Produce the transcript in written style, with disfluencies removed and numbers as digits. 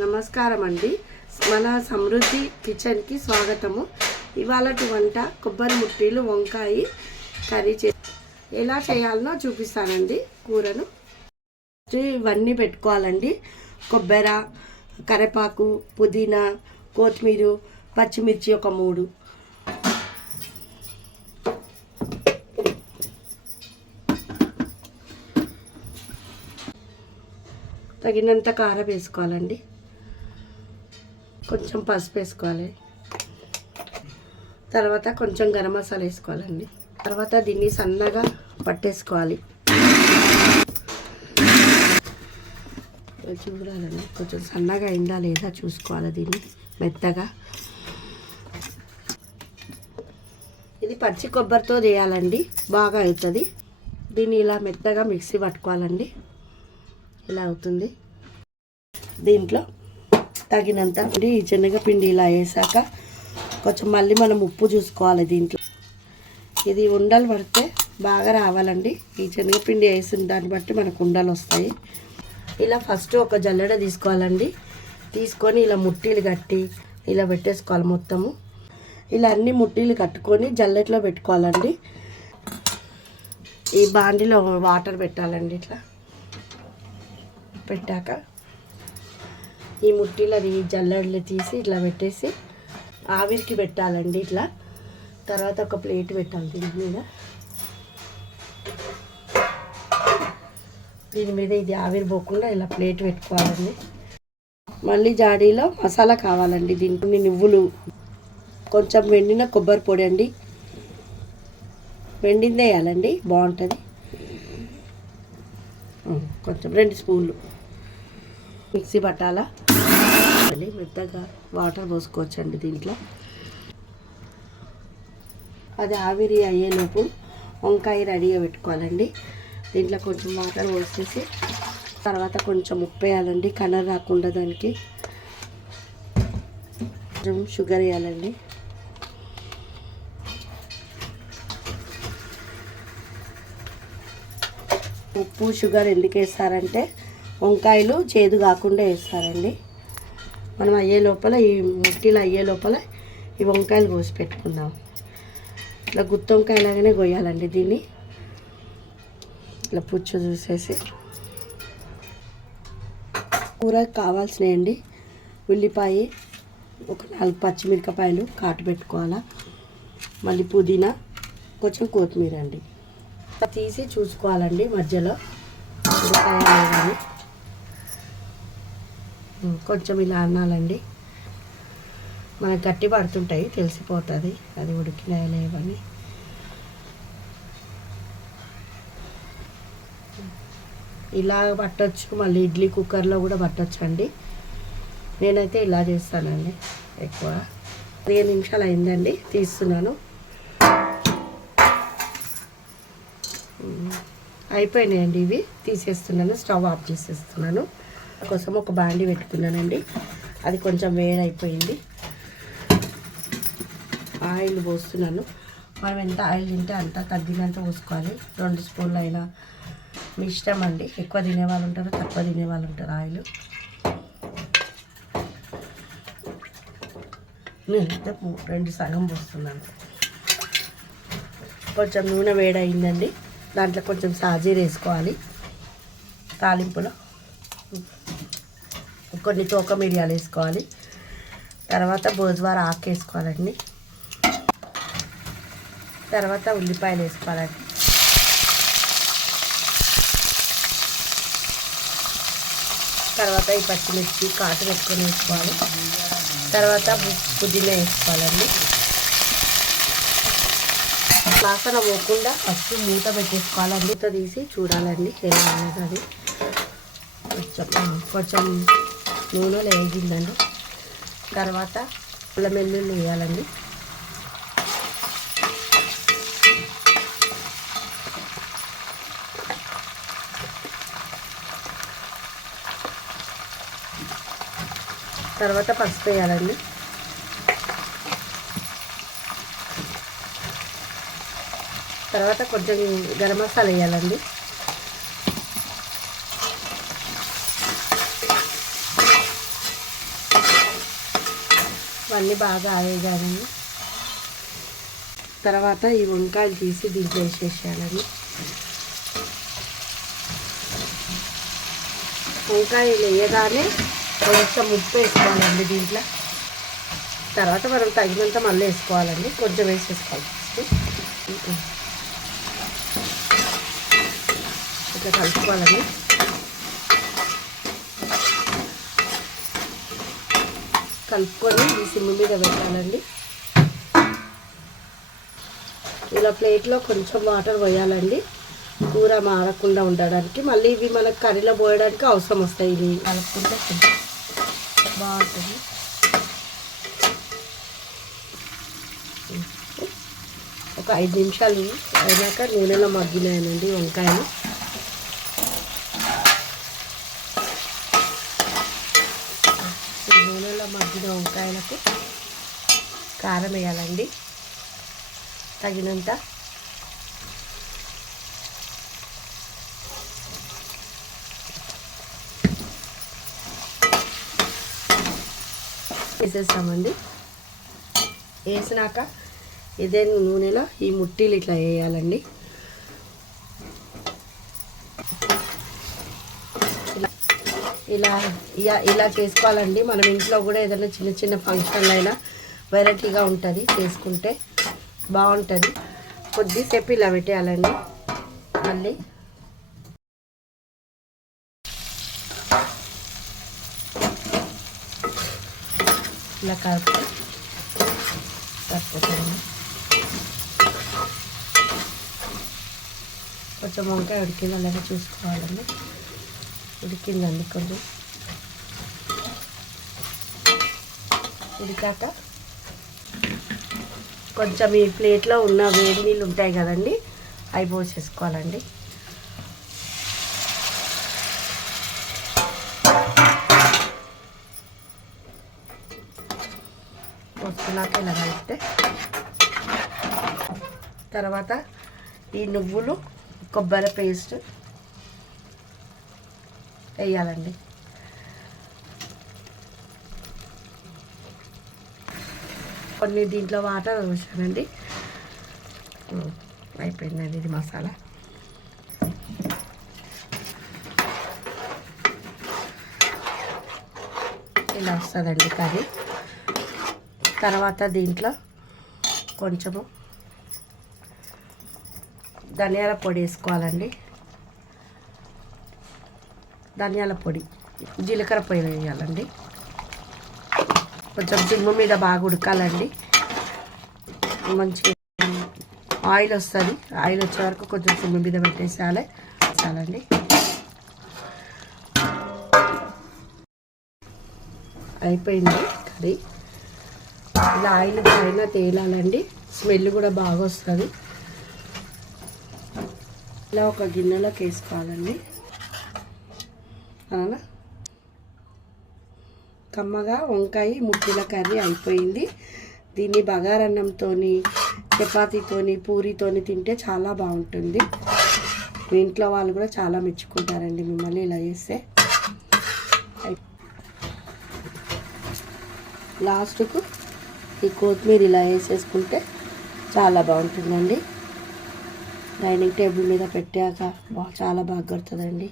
నమస్కారం అండి. మన సమృద్ధి కిచెన్కి స్వాగతము. ఇవాళటి వంట కొబ్బరి ముట్టీలు వంకాయ కర్రీ ఎలా చేయాలనో చూపిస్తానండి. కూరను ఇవన్నీ పెట్టుకోవాలండి. కొబ్బరి, కరివేపాకు, పుదీనా, కొత్తిమీర, పచ్చిమిర్చి ఒక 3, తగినంత కారం వేసుకోవాలండి. కొంచెం పసుపు వేసుకోవాలి. తర్వాత కొంచెం గరం మసాలా వేసుకోవాలండి. తర్వాత దీన్ని సన్నగా పట్టేసుకోవాలి. చూడాలండి, కొంచెం సన్నగా అయిందా లేదా చూసుకోవాలి. దీన్ని మెత్తగా, ఇది పచ్చి కొబ్బరితో చేయాలండి, బాగా అవుతుంది. దీన్ని ఇలా మెత్తగా మిక్సీ పట్టుకోవాలండి. ఇలా అవుతుంది. దీంట్లో తగినంత ఈ శనగపిండి ఇలా వేసాక కొంచెం మళ్ళీ మనం ఉప్పు చూసుకోవాలి. దీంట్లో ఇది ఉండలు పడితే బాగా రావాలండి. ఈ శనగపిండి వేసిన దాన్ని బట్టి మనకు ఉండలు వస్తాయి. ఇలా ఫస్ట్ ఒక జల్లెడ తీసుకోవాలండి. తీసుకొని ఇలా ముట్టీలు కట్టి ఇలా పెట్టేసుకోవాలి. మొత్తము ఇలా అన్ని ముట్టీలు కట్టుకొని జల్లెట్లో పెట్టుకోవాలండి. ఈ బాండిలో వాటర్ పెట్టాలండి. ఇట్లా పెట్టాక ఈ ముట్టీలని జల్లెడలు తీసి ఇట్లా పెట్టేసి ఆవిరికి పెట్టాలండి. ఇట్లా తర్వాత ఒక ప్లేట్ పెట్టాలి. దీని మీద ఇది ఆవిరి పోకుండా ఇలా ప్లేట్ పెట్టుకోవాలండి. మళ్ళీ జాడీలో మసాలా కావాలండి. దీంట్లో నువ్వులు, కొంచెం వెండిన కొబ్బరి పొడి అండి, వెండిందే వేయాలండి, బాగుంటుంది. కొంచెం 2 స్పూన్లు మిక్సీ పట్టాలా. మెత్తగా వాటర్ పోసుకోవచ్చండి దీంట్లో. అది ఆవిరి అయ్యేలోపు వంకాయ రెడీగా పెట్టుకోవాలండి. దీంట్లో కొంచెం వాటర్ పోసేసి తర్వాత కొంచెం ఉప్పు వేయాలండి, కలర్ రాకుండా. దానికి కొంచెం షుగర్ వేయాలండి. ఉప్పు షుగర్ ఎందుకు వేస్తారంటే వంకాయలు చేదు కాకుండా వేస్తారండి. మనం అయ్యే లోపల, ఈ ముట్టిలు అయ్యే లోపల ఈ వంకాయలు కోసి పెట్టుకుందాం. ఇట్లా గుత్తి వంకాయలాగానే కొయ్యాలండి. దీన్ని ఇట్లా పుచ్చు చూసేసి కూరకు కావాల్సినవి ఉల్లిపాయ, ఒక 4 పచ్చిమిరపకాయలు కాటు పెట్టుకోవాలా. మళ్ళీ పుదీనా, కొంచెం కొత్తిమీర అండి. తీసి చూసుకోవాలండి మధ్యలో ఉడకాయని. కొంచెం ఇలా అనాలండి, మనకు గట్టి పడుతుంటాయి, తెలిసిపోతుంది అది ఉడికినాయా లేవని. ఇలా పట్టొచ్చు, మళ్ళీ ఇడ్లీ కుక్కర్లో కూడా పట్టొచ్చు అండి. నేనైతే ఇలా చేస్తానండి. ఎక్కువ 15 నిమిషాలు అయిందండి, తీస్తున్నాను. అయిపోయినాయండి ఇవి, తీసేస్తున్నాను. స్టవ్ ఆఫ్ చేసేస్తున్నాను. కోసం ఒక బాండి పెట్టుకున్నానండి. అది కొంచెం వేడైపోయింది. ఆయిల్ పోస్తున్నాను. మనం ఎంత ఆయిల్ తింటే అంత తగ్గినంత పోసుకోవాలి. 2 స్పూన్లు అయినా మీ ఇష్టం అండి. ఎక్కువ తినేవాళ్ళు ఉంటారు, తక్కువ తినేవాళ్ళు ఉంటారు. ఆయిల్ నేనైతే 2 సగం పోస్తున్నాను. కొంచెం నూనె వేడయిందండి. దాంట్లో కొంచెం సాజీర వేసుకోవాలి. తాలింపులో కొన్ని తోక మిరియాలు వేసుకోవాలి. తర్వాత భోజవార ఆకు వేసుకోవాలండి. తర్వాత ఉల్లిపాయలు వేసుకోవాలండి. తర్వాత ఈ పచ్చిమిర్చి కాటు పెట్టుకొని వేసుకోవాలి. తర్వాత పుదీనా వేసుకోవాలండి. వాసన పోకుండా ఫస్ట్ మూత పెట్టేసుకోవాలండి. మూత తీసి చూడాలండి ఎలా అనేది. అది కొంచెం నూనెలో వేగిందండి. తర్వాత అల్లం వెల్లుల్లి వేయాలండి. తర్వాత పసుపు వేయాలండి. తర్వాత కొంచెం గరం మసాలా వేయాలండి. ఇవన్నీ బాగా వేగానండి. తర్వాత ఈ వంకాయలు తీసి దీంట్లో వేసేసానండి. వంకాయలు వేయగానే కొంచెం ఉప్పు వేసుకోవాలండి దీంట్లో. తర్వాత మనం తగినంత మళ్ళీ వేసుకోవాలండి, కొంచెం వేసేసుకోవాలి ఫస్ట్. ఇట్లా కలుపుకోవాలండి. కలుపుకొని ఈ సిమ్ మీద పెట్టాలండి. ఇలా ప్లేట్లో కొంచెం వాటర్ పోయాలండి, కూర మారకుండా ఉండడానికి. మళ్ళీ ఇవి మనకు కర్రీలో పోయడానికి అవసరం వస్తాయి. ఇవి కలుపుకుంటే కొంచెం బాగుంటుంది. ఒక 5 నిమిషాలు అయినాక నూనెలో మగ్గినాయనండి వంకాయలు. నూనెలో మగ్గిన వంకాయలకు కారం వేయాలండి తగినంత. వేసేస్తామండి. వేసినాక ఇదే నూనెలో ఈ ముట్టీలు ఇట్లా వేయాలండి. ఇలా ఇలా చేసుకోవాలండి. మనం ఇంట్లో కూడా ఏదైనా చిన్న చిన్న ఫంక్షన్లు అయినా వెరైటీగా ఉంటుంది, చేసుకుంటే బాగుంటుంది. కొద్దిసేపు ఇలా పెట్టేయాలండి. మళ్ళీ ఇలా కలిపి సరిపోతుంది. కొంచెం వంకాయ ఉడికిందా లేదా చూసుకోవాలండి. ఉడికిందండి, కొంచెం ఉడికాక కొంచెం ఈ ప్లేట్లో ఉన్న వేడి నీళ్ళు ఉంటాయి కదండి, అవి పోసేసుకోవాలండి. పోసుకున్నాక ఇలా కలిపితే తర్వాత ఈ నువ్వులు కొబ్బరి పేస్ట్ వేయాలండి. కొన్ని దీంట్లో వాటర్ వేసానండి. అయిపోయిందండి ఇది మసాలా. ఇలా వస్తుందండి కర్రీ. తర్వాత దీంట్లో కొంచెము ధనియాల పొడి వేసుకోవాలండి. ధనియాల పొడి, జీలకర్ర పొడి వేయాలండి. కొంచెం సిమ్ము మీద బాగా ఉడకాలండి. మంచిగా ఆయిల్ వస్తుంది. ఆయిల్ వచ్చే వరకు కొంచెం సిమ్ము మీద పెట్టేసేయాలి. చాలండి. అయిపోయింది కర్రీ. ఇలా ఆయిల్ పైన తేలాలండి, స్మెల్ కూడా బాగా వస్తుంది. ఇలా ఒక గిన్నెలోకి వేసుకోవాలండి. అలా కమ్మగా వంకాయ ముక్కల కర్రీ అయిపోయింది. దీన్ని బగారన్నంతో, చపాతీతోని, పూరితోని తింటే చాలా బాగుంటుంది. మీ ఇంట్లో వాళ్ళు కూడా చాలా మెచ్చుకుంటారండి మిమ్మల్ని ఇలా చేస్తే. లాస్ట్కు ఈ కొత్తిమీర ఇలా వేసేసుకుంటే చాలా బాగుంటుందండి. డైనింగ్ టేబుల్ మీద పెట్టాక చాలా బాగా కొడుతుందండి.